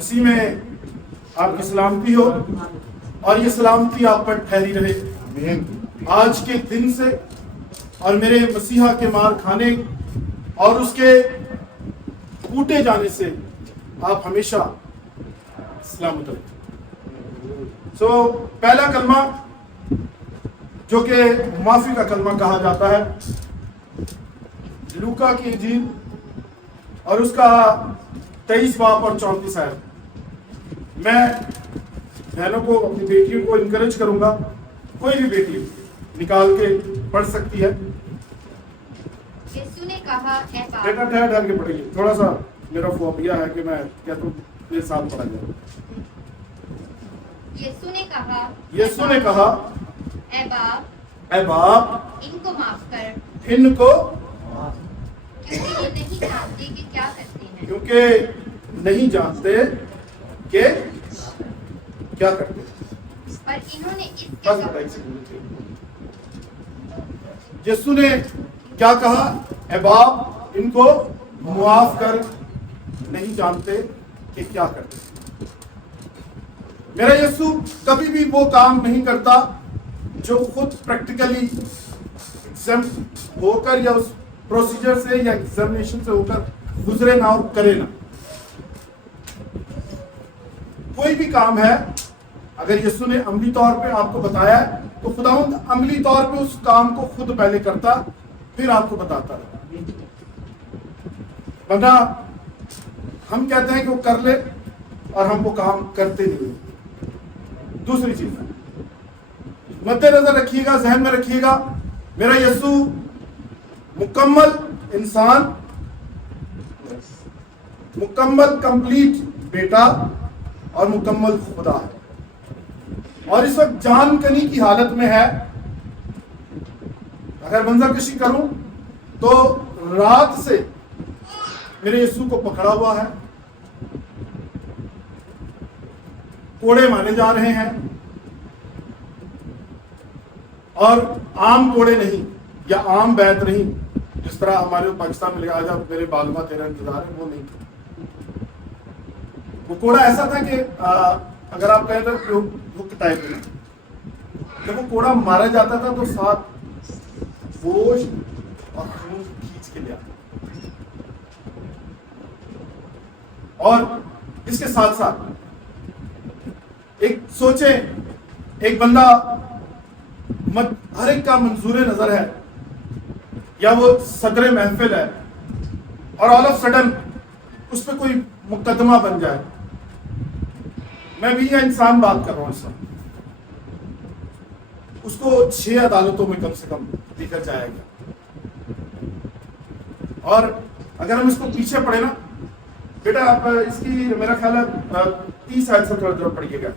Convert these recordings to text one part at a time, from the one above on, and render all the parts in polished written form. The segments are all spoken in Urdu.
مسیح میں آپ کی سلامتی ہو اور یہ سلامتی آپ پر ٹھہری رہے آج کے دن سے اور میرے مسیحا کے مار کھانے اور اس کے کوٹے جانے سے آپ ہمیشہ سلامت رہے۔ پہلا کلمہ جو کہ معافی کا کلمہ کہا جاتا ہے، لوکا کی انجیل اور اس کا 23 باب اور 34 آیت۔ میں بہنوں کو، اپنی بیٹیوں کو انکریج کروں گا، کوئی بھی بیٹی نکال کے پڑھ سکتی ہے۔ یسوع نے کہا، اے باپ، بیٹا ٹھہر کے پڑھیے، تھوڑا سا میرا فوبیا ہے کہ میں کیا تم میرے ساتھ پڑھا جائے۔ یسوع نے کہا، یسوع نے کہا، اے باپ، اے باپ، ان کو معاف کر، ان کو، کیونکہ یہ نہیں جانتے کہ کیا کرتے ہیں۔ کیونکہ نہیں جانتے کہ کیا کرتے ہیں۔ اور انہوں نے اس کے بس بتائیے یسوع نے کیا کہا؟ اے باپ، ان کو معاف کر، نہیں جانتے کہ کیا کرتے ہیں۔ میرا یسوع کبھی بھی وہ کام نہیں کرتا جو خود پریکٹیکلی ایگزام ہو کر یا اس پروسیجر سے یا ایگزامینیشن سے ہو کر گزرے نہ اور کرے نہ۔ کوئی بھی کام ہے اگر یسوع نے عملی طور پہ آپ کو بتایا ہے تو خداوند عملی طور پہ اس کام کو خود پہلے کرتا، پھر آپ کو بتاتا ہے۔ ورنہ ہم کہتے ہیں کہ وہ کر لے اور ہم وہ کام کرتے نہیں۔ دوسری چیز مد نظر رکھیے گا، ذہن میں رکھیے گا، میرا یسوع مکمل انسان، مکمل کمپلیٹ بیٹا اور مکمل خدا ہے، اور اس وقت جان کنی کی حالت میں ہے۔ اگر منظر کشی کروں تو رات سے میرے یسوع کو پکڑا ہوا ہے، کوڑے مانے جا رہے ہیں، اور عام کوڑے نہیں یا عام بیت نہیں جس طرح ہمارے پاکستان میں لگا جب میرے بالما تیرا انتظار ہے، وہ نہیں۔ وہ کوڑا ایسا تھا کہ اگر آپ کہیں تو بک ٹائپ میں جب وہ کوڑا مارا جاتا تھا تو ساتھ گوشت اور خون کھینچ کے لے آتا، اور اس کے ساتھ ساتھ ایک سوچیں، ایک بندہ ہر ایک کا منظور نظر ہے یا وہ صدر محفل ہے اور آل آف سڈن اس پہ کوئی مقدمہ بن جائے۔ میں بھی یہ انسان بات کر رہا ہوں اس وقت، اس کو 6 عدالتوں میں کم سے کم دیکھا جائے گا، اور اگر ہم اس کو پیچھے پڑھیں نا، بیٹا آپ اس کی میرا خیال ہے 30 آیت سے تھوڑا دور پڑھیے گا۔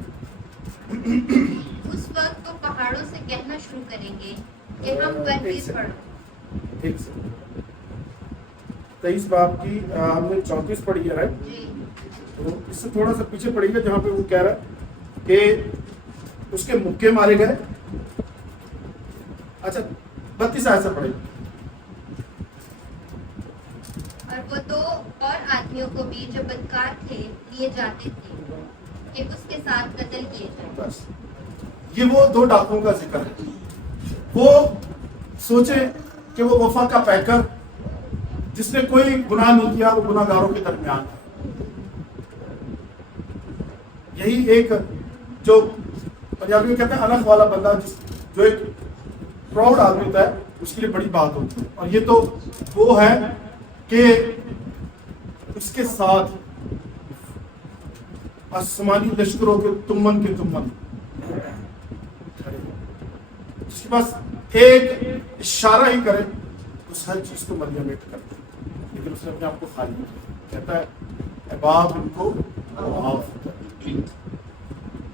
اس وقت وہ پہاڑوں سے کہنا شروع کریں گے کہ ہم پر پیس پڑو۔ ٹھیک سے 23 باب کی ہم نے 34 پڑھی ہے، رائٹ؟ جی، تو اس سے تھوڑا سا پیچھے پڑھیے گا جہاں پہ وہ کہہ رہا ہے کہ اس کے مکے مارے گئے۔ اچھا 32 آیت سے پڑھیں۔ اور وہ 2 اور آدمیوں کو بھی جو بدکار تھے لیے جاتے تھے کہ اس کے ساتھ قتل کیے جائیں۔ بس یہ وہ 2 ڈاکوؤں کا ذکر ہے۔ وہ سوچیں کہ وہ وفا کا پیکر جس نے کوئی گناہ نہیں کیا، وہ گناہ گاروں کے درمیان ہے۔ یہی ایک جو پنجابی میں کہتے ہیں الگ والا بندہ، جو ایک پراؤڈ آدمی ہوتا ہے، اس کے لیے بڑی بات ہوتی ہے، اور یہ تو وہ ہے کہ اس کے ساتھ آسمانی لشکروں کے تمن اس کے پاس ایک اشارہ ہی کرے اس ہر چیز کو ملیا میٹ کر دے، لیکن اس نے اپنے آپ کو خالی کیا۔ کہتا ہے اے باپ، ان کو معاف کر،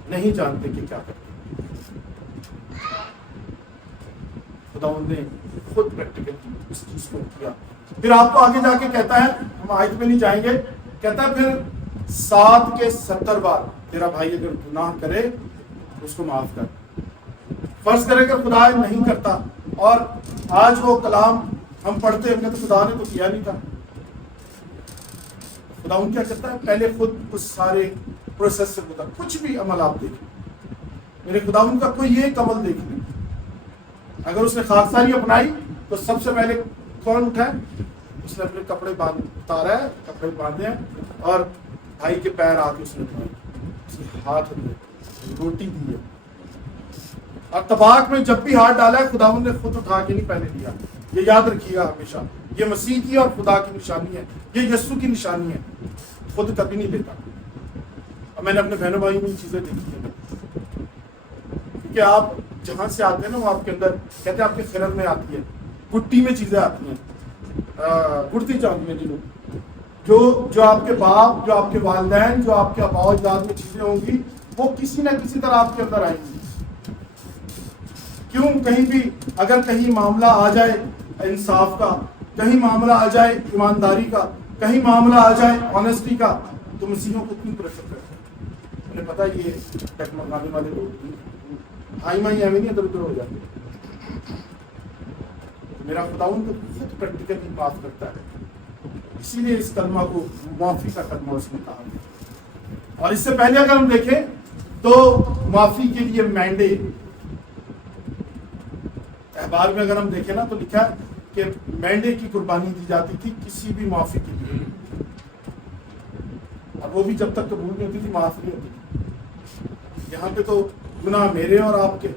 نہیں جانتے کہ کیا کرتے۔ خداوند نے خود پریکٹیکل اس چیز کو کیا۔ پھر آپ کو آگے جا کے کہتا ہے، ہم آیت میں نہیں جائیں گے، کہتا ہے پھر 7 کے 70 بار تیرا بھائی اگر گناہ کرے اس کو معاف کر۔ فرض کرے کہ خدا نہیں کرتا، اور آج وہ کلام ہم پڑھتے ہیں کہ خدا نے تو کیا نہیں تھا۔ خداوند کیا کرتا ہے؟ پہلے خود اس سارے پروسیس سے گزر. کچھ بھی عمل آپ دیکھیں, میرے خداوند کا کوئی ایک عمل دیکھ لیں. اگر اس نے خاکساری اپنائی تو سب سے پہلے کون اٹھائے؟ اس نے اپنے کپڑے اتارا ہے, کپڑے باندھے ہیں, اور بھائی کے پیر آ کے اس نے دھوئے, اس کے ہاتھ دھوئے, روٹی دی ہے. اور طباق میں جب بھی ہاتھ ڈالا ہے خداوند نے خود اٹھا کے نہیں پہلے دیا. یہ یاد رکھیے گا ہمیشہ, یہ مسیح کی اور خدا کی نشانی ہے, یہ یسوع کی نشانی ہے. خود کبھی نہیں لیتا. اور میں نے اپنے بہنوں بھائی میں یہ چیزیں دیکھی ہیں, کیونکہ آپ جہاں سے آتے ہیں نا وہ آپ کے اندر کہتے ہیں آپ کے خیرت میں آتی ہے, گٹی میں چیزیں آتی ہیں, گڑتی چاندی میں نہیں. جو آپ کے باپ, جو آپ کے والدین, جو آپ کے آباء و اجداد میں چیزیں ہوں گی وہ کسی نہ کسی طرح آپ کے اندر آئیں گی. کیوں؟ کہیں بھی اگر کہیں معاملہ آ جائے انصاف کا, کہیں معاملہ آ جائے ایمانداری کا, کہیں معاملہ آ جائے آنیسٹی کا, تو مسیحوں کو کیوں پریشر کرتے ہیں؟ انہیں پتا یہ ٹیکنالوجی والے لوگ آئی مائی ایویں نہیں ادھر ادھر ہو جاتے. میرا خداوند تو خود پریکٹیکلی معاف کرتا ہے, اسی لیے اس کلمہ کو معافی کا کلمہ اس نے کہا. اور اس سے پہلے اگر ہم دیکھیں تو معافی کے لیے مینڈیٹ, اخبار میں اگر ہم دیکھیں نا تو لکھا ہے کہ مینڈے کی قربانی دی جاتی تھی کسی بھی معافی کے لیے, اور وہ بھی جب تک قبول نہیں ہوتی تھی معاف نہیں ہوتی تھی. یہاں پہ تو گناہ میرے اور آپ کے,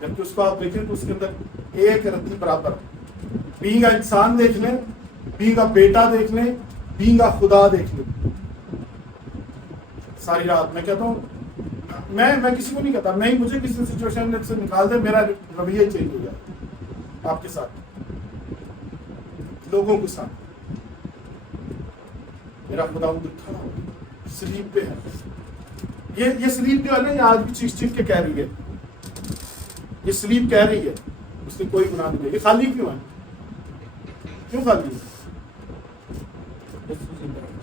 جبکہ اس کو آپ دیکھیں تو اس کے اندر ایک رتی برابر, بینگ انسان دیکھ لیں, بینگ بیٹا دیکھ لیں, بینگ خدا دیکھ لیں. ساری رات میں کہتا ہوں, میں کسی کو نہیں کہتا, نہیں مجھے کسی سچویشن سے نکال دے, میرا رویہ چینج ہو جائے آپ کے ساتھ, لوگوں کے ساتھ. میرا خدا کھڑا ہو سلیپ پہ ہے. یہ سلیپ جو ہے نا یہ آج بھی چیخ چیخ کے کہہ رہی ہے, یہ سلیپ کہہ رہی ہے اس نے کوئی گناہ نہیں. یہ خالی کیوں ہے؟ کیوں خالی ہے؟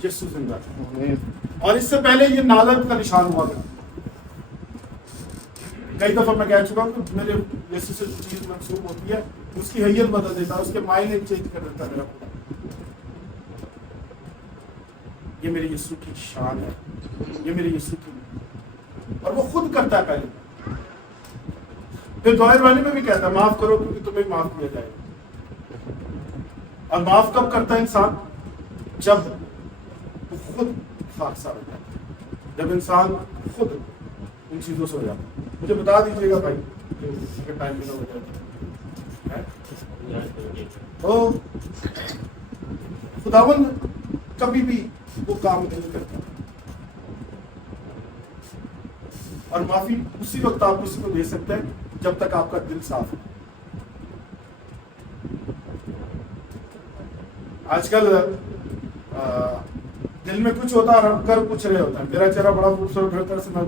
یسوع زندہ ہے. اور اس سے پہلے یہ نالت کا نشان ہوا کرتا. کئی دفعہ میں کہہ چکا ہوں کہ میرے یسوع سے چیز منسوب ہوتی ہے, اس کی حیت بدل دیتا ہے, اس کے معنی چینج کر دیتا ہے میرا خدا. یہ میرے یسوع کی شان ہے, یہ میرے یسوع کی, اور وہ خود کرتا ہے پہلے. پھر دعائیں والے میں بھی کہتا ہے معاف کرو کیونکہ تمہیں معاف کیا جائے گا. اور معاف کب کرتا ہے انسان؟ جب وہ خود خاکسار ہو جاتا ہے, جب انسان خود ان چیزوں سے ہو جاتا ہے. مجھے بتا دیجیے گا بھائی کہ ٹائم بھی نہ ہو جائے. تو خداوند کبھی بھی وہ کام نہیں کرتا, اور معافی اسی وقت آپ کسی کو دے سکتے ہیں جب تک آپ کا دل صاف ہے. آج کل دل میں کچھ ہوتا ہے اور کر کچھ رہے ہوتا ہے. میرا چہرہ بڑا خوبصورت ہوتا ہے, میں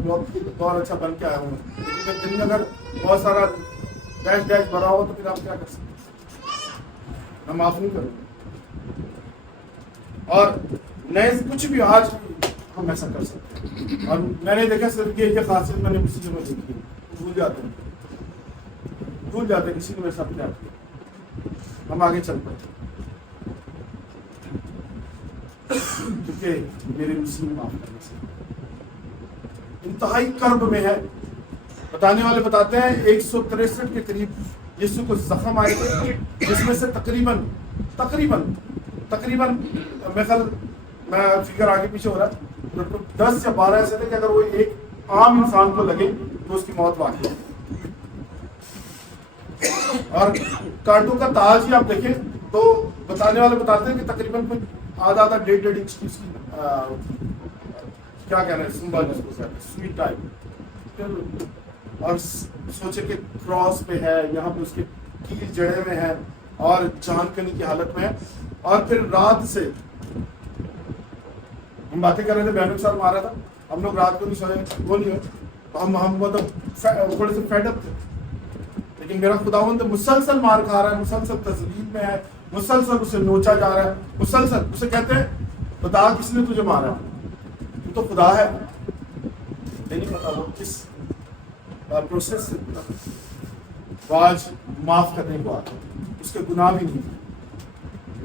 بہت اچھا بن کے آیا ہوں, لیکن دل میں اگر بہت سارا ڈیش ڈیش بھرا ہو تو پھر آپ کیا کر سکتے ہیں؟ میں معاف نہیں کروں. اور نئے کچھ بھی آج ہم ایسا کر سکتے ہیں. اور میں نے دیکھا صرف یہ خاصیت میں نے کسی میں دیکھی, بھول جاتے ہیں کسی نے میرے ساتھ کیا کیا. ہم آگے چل پائے کیونکہ میرے مسیح معاف کرنے سے انتہائی کرب میں ہے. بتانے والے بتاتے ہیں 163 کے قریب یسوع کو زخم آئے تھے, جس میں سے تقریباً میں فکر آگے پیچھے ہو رہا ہے, 10 یا 12 ایسے تھے کہ اگر وہ ایک عام انسان کو لگے تو اس کی موت واقع ہے. اور کانٹوں کا تاج ہی آپ دیکھیں تو بتانے والے بتاتے ہیں کہ تقریباً کچھ آدھا 1.5 انچ کی اس کی کیا کہنا ہے سنبھا جس کو کہتے ہیں سویٹ ٹائپ. اور سوچے کہ کراس پہ ہے, یہاں پہ اس کے کیل جڑے میں ہے اور جان کنی کی حالت میں ہے. اور پھر رات سے ہم باتیں کر رہے تھے, بہنوں کے ساتھ مارا تھا, ہم لوگ رات کو نہیں سوئے, وہ نہیں ہوئے, ہم مطلب تھوڑے سے فیڈ اپ تھے. لیکن میرا خداوند مسلسل مار کھا رہا ہے, مسلسل تذلیل میں ہے, مسلسل اسے نوچا جا رہا ہے, مسلسل اسے کہتے ہیں بتا کس نے تجھے مارا, تو خدا ہے. نہیں پتا وہ کس پروسیس سے آج معاف کرنے کو آتا, اس کے گناہ بھی نہیں.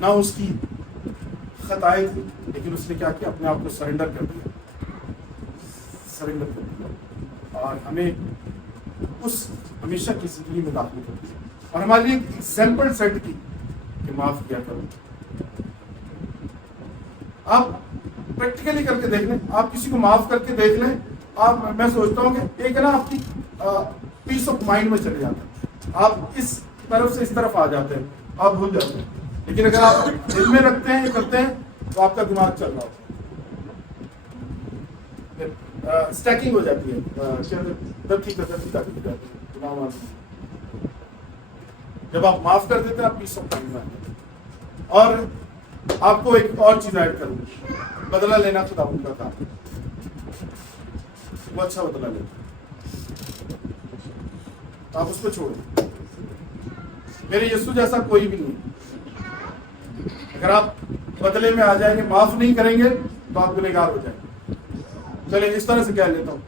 نہ اس کی خطائیں تھی، لیکن اس نے کیا کیا؟ اپنے آپ کو سرنڈر کر دیا، اور ہمیں اس ہمیشہ کی زندگی میں داخل کر دیا، اور ہمارے لیے ایک ایگزامپل سیٹ کی کہ معاف کیا کرو۔ آپ پریکٹیکلی کر کے دیکھ لیں، آپ کسی کو معاف کر کے دیکھ لیں، میں سوچتا ہوں کہ ایک نا آپ کی پیس آف مائنڈ میں چلے جاتا ہے، آپ اس طرف سے اس طرف آ جاتے ہیں، آپ بھول جاتے ہیں۔ لیکن اگر آپ دل میں رکھتے ہیں، کرتے ہیں، تو آپ کا دماغ چل رہا ہوتا ہے، اسٹیکنگ ہو جاتی ہے، جب آپ معاف کر دیتے ہیں آپ پیس آف مائنڈ میں آتے ہیں۔ اور آپ کو ایک اور چیز ایڈ کروں، بدلہ لینا خدا ان کا کام ہے، وہ اچھا بدلہ لیتا ہے، آپ اس کو چھوڑیں۔ میرے یسوع جیسا کوئی بھی نہیں، اگر آپ بدلے میں آ جائیں گے، معاف نہیں کریں گے تو آپ گنہگار ہو جائیں گے۔ چلیں اس طرح سے کہہ لیتا ہوں،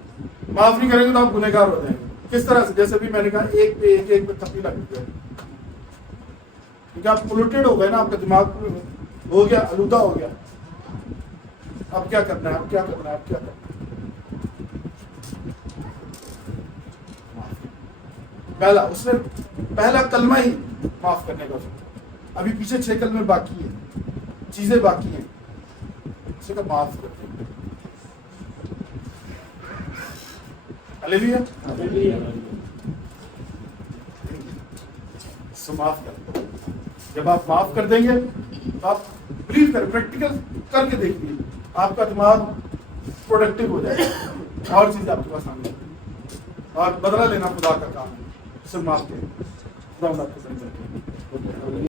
معاف نہیں کریں گے تو آپ گنہگار ہو جائیں گے۔ کس طرح سے؟ جیسے بھی میں نے کہا، ایک پہ تھپی لگ گئی، کیونکہ آپ پولوٹیڈ ہو گئے نا، آپ کا دماغ ہو گیا، آلودہ ہو گیا۔ اب کیا کرنا ہے؟ اب کیا کرنا ہے؟ اب کیا کرنا ہے؟ پہلا، اس نے پہلا کلمہ ہی معاف کرنے کا سوچا، ابھی پیچھے 6 کلمے باقی ہیں، چیزیں باقی ہیں، اسے کہا معاف کر دیں۔ ہلیلویا۔ سو معاف کر دیں۔ جب آپ معاف کر دیں گے تو آپ بلیو کریں، پریکٹیکل کر کے دیکھیے، آپ کا دماغ پروڈکٹیو ہو جائے گا، اور چیز آپ کے پاس آنے لگے، اور بدلہ لینا خدا کا کام ہے۔ صرف معاف کریں، خدا آپ کو